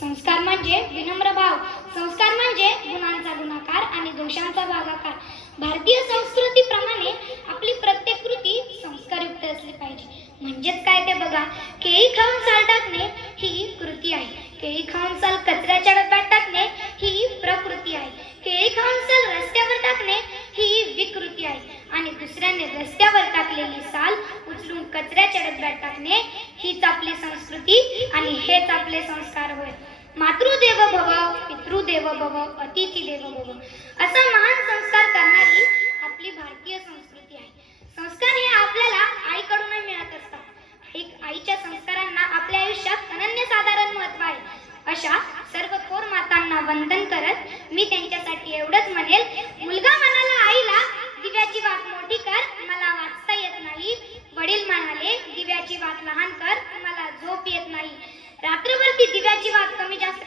संस्कार म्हणजे विनम्र भाव, संस्कार म्हणजे गुणांचा गुणाकार आणि दोषांचा भागाकार. भारतीय संस्कृतीप्रमाणे आपली प्रत्येक कृती संस्कारयुक्त असली पाहिजे. म्हणजेच काय ते बघा, केळी खाऊन साल टाकणे ही कृती आहे, केळी खाऊन साल कचऱ्याच्या डब्यात टाकणे ही प्रकृती आहे, केळी खाऊन साल रस्त्यावर टाकणे ही विकृती आहे आणि दुसऱ्याने रस्त्यावर टाकलेली साल उचलून कचऱ्याच्या डब्यात टाकणे हीच आपली संस्कृती आणि हेच आपले संस्कार होय. मातृदेव भव, पितृदेव भव, अतिथी देवो भव असा महान संस्कार करणारी आपली भारतीय संस्कृती आहे. संस्कार हे आपल्याला आईकडूनच मिळत असतात. आईच्या संस्कारांना आपल्या आयुष्यात अनन्यसाधारण महत्त्व आहे. अशा सर्व थोर मातांना वंदन करत मी त्यांच्यासाठी एवढंच म्हणेल, मुलगा म्हणाला आईला दिव्याची वात मोठी कर, मला वाचता येत नाही. वडील म्हणाले दिव्याची वात लहान कर, मला झोप येत नाही. रात्रभर ती दिव्याची वात कमी जास्त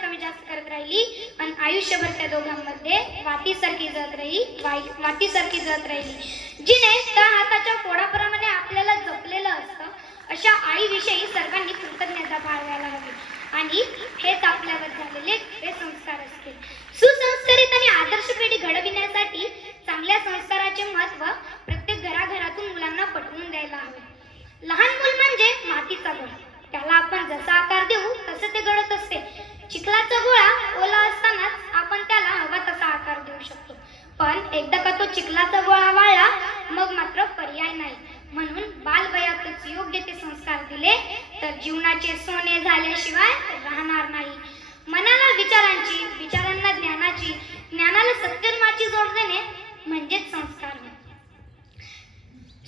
करत राहिली आणि आयुष्यभर त्या दोघांमध्ये वातीसारखी जळत राहिली. जिने त्या हाताच्या फोडाप्रमाणे आपल्याला जपलेलं असतं, अशा आईविषयी सर्वांनी कृतज्ञता बाळगायला हवी आणि हेच आपल्यावर झालेले ते संस्कार असतील. सुसंस्कारित आणि आदर्श पिढी घडविण्यासाठी चांगल्या संस्काराचे महत्त्व प्रत्येक घराघरातून मुलांना पटवून द्यायला हवे. लहान मूल म्हणजे मातीचा गोळा, त्याला आपण जसा आकार देऊ तसे ते घडत असते. चिखलाचा गोळा ओला असतानाच आपण त्याला हवा तसा आकार देऊ शकतो, पण एकदा का तो चिखलाचा गोळा वाळला मग मात्र पर्याय नाही. म्हणून बालवयातच योग्य ते संस्कार दिले तर जीवनाचे सोने झाल्याशिवाय राहणार नाही. मनाला विचारांची, विचारांना ज्ञानाची, ज्ञानाला सत्कर्माची जोड देणे म्हणजेच संस्कार.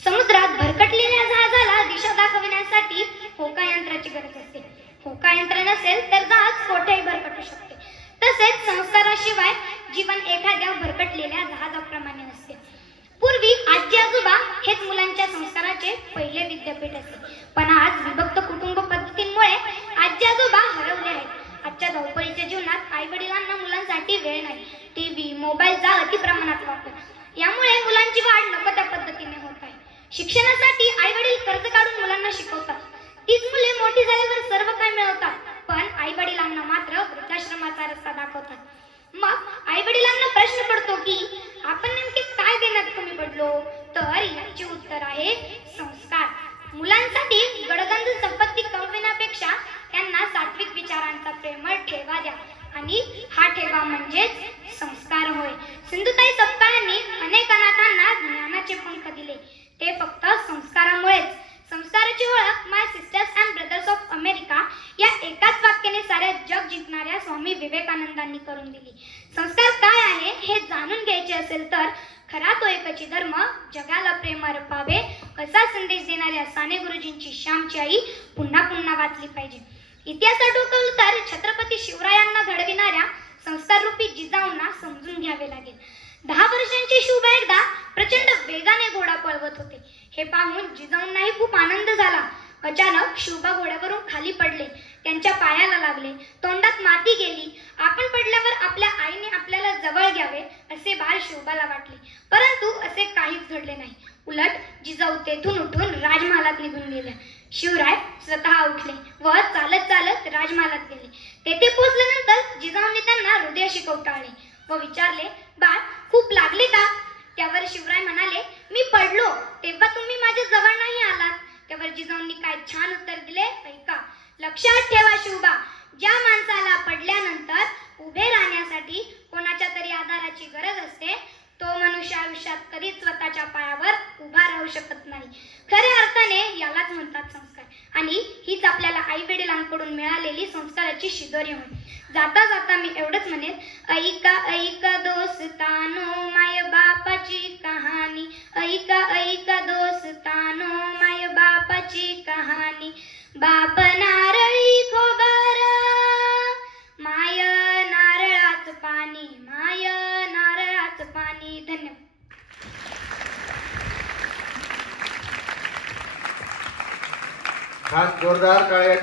समुद्रात भरकटलेल्या जहाजाला दिशा दाखविण्यासाठी होका यंत्राची गरज असते. होका यंत्र नसेल तर जहाज कोठेही भरकटू शकते. तसेच संस्काराशिवाय जीवन एखाद्या भरकटलेल्या जहाजाप्रमाणे असते. पूर्वी आजी आजोबा हेच मुलांच्या संस्काराचे पहिले विद्यापीठ असे, पण आज विभक्त कुटुंब पद्धतीमुळे आजी आजोबा हरवले आहेत. आजच्या धावपळीच्या जीवनात आई वडिलांना मुलांसाठी वेळ नाही. टीव्ही, मोबाईलचा अति प्रमाणात वापर यामुळे मुलांची वाढ नको त्या पद्धतीने होत आहे. शिक्षणासाठी आई वडील कर्ज काढून मुलांना शिकवतात. तीच मुले मोठी झाल्यावर सर्व काही मिळवतात, पण आई वडिलांना मात्र वृद्धाश्रमाचा रस्ता दाखवतात. मग आई वडिलांना प्रश्न पडतो की आपण नेमके काय देण्यात कमी पडलो? तर याचे उत्तर आहे संस्कार. मुलांसाठी गडगंज संपत्ती कमविण्यापेक्षा त्यांना सात्विक विचारांचा प्रेमळ ठेवा द्या आणि हा ठेवा म्हणजेच संस्कार होय. सिंधुताई सपकाळ यांनी अनेक अनाथांना ज्ञानाचे पंख दिले, ते फक्त संस्कारामुळेच. संस्काराची ओळख my sisters and brothers of America या एकाच वाक्याने साऱ्या जग जिंकणाऱ्या स्वामी विवेकानंदांनी करून दिली. संस्कार काय आहे हे जाणून घ्यायचे असेल तर खरा तो एकची धर्म, जगाला प्रेम अर्पावे असा संदेश देणाऱ्या साने गुरुजींची श्यामची आई पुन्हा पुन्हा वाचली पाहिजे. इतिहासात डोकावलं तर छत्रपती शिवरायांना घडविणाऱ्या संस्काररूपी जिजाऊंना समजून घ्यावे लागेल. 10 वर्षांचे शिवबा एकदा प्रचंड वेगाने घोडा पळवत होते. हे पाहून जिजाऊंनाही खूप आनंद झाला. अचानक शिवबा घोड्यावरून खाली पडले, त्यांच्या पायाला लागले, तोंडात माती गेली. आपण पडल्यावर आपल्या आईने आपल्याला जवळ घ्यावे असे भान शिवबाला वाटले, परंतु असे काहीच घडले नाही. उलट जिजाऊ तेथून उठून राजमहालात निघून गेल्या. शिवराय स्वतः उठले व चालत चालत राजमहालात गेले. तेथे पोहोचल्यानंतर जिजाऊंनी त्यांना हृदयाशी कवटाळले व विचारले, बाळ खूप लागले का? त्यावर शिवराय म्हणाले, मी पडलो तेव्हा तुम्ही माझ्या जवळ नाही आलात. त्यावर जिजाऊंनी काय छान उत्तर दिले, ऐका. लक्षात ठेवा शिवबा, ज्या माणसाला पडल्यानंतर उभे राहण्यासाठी कोणाच्या तरी आधाराची गरज असते तो मनुष्य आयुष्यात कधीच स्वतःच्या पायावर उभा राहू शकत नाही. खऱ्या अर्थाने यालाच म्हणतात संस्कार आणि हीच आपल्याला आई वडिलांकडून मिळालेली संस्काराची शिदोरी होय. जाता जाता मी एवढंच म्हणेन, ऐका ऐका दोस्तानो माय बापाची कहाणी, ऐका ऐका दोस्तानो माय बापाची कहाणी. बाप नारळी खोबर माय नारळाच पाणी, माय नारळाच पाणी. धन्यवाद. खास जोरदार टाळ्या.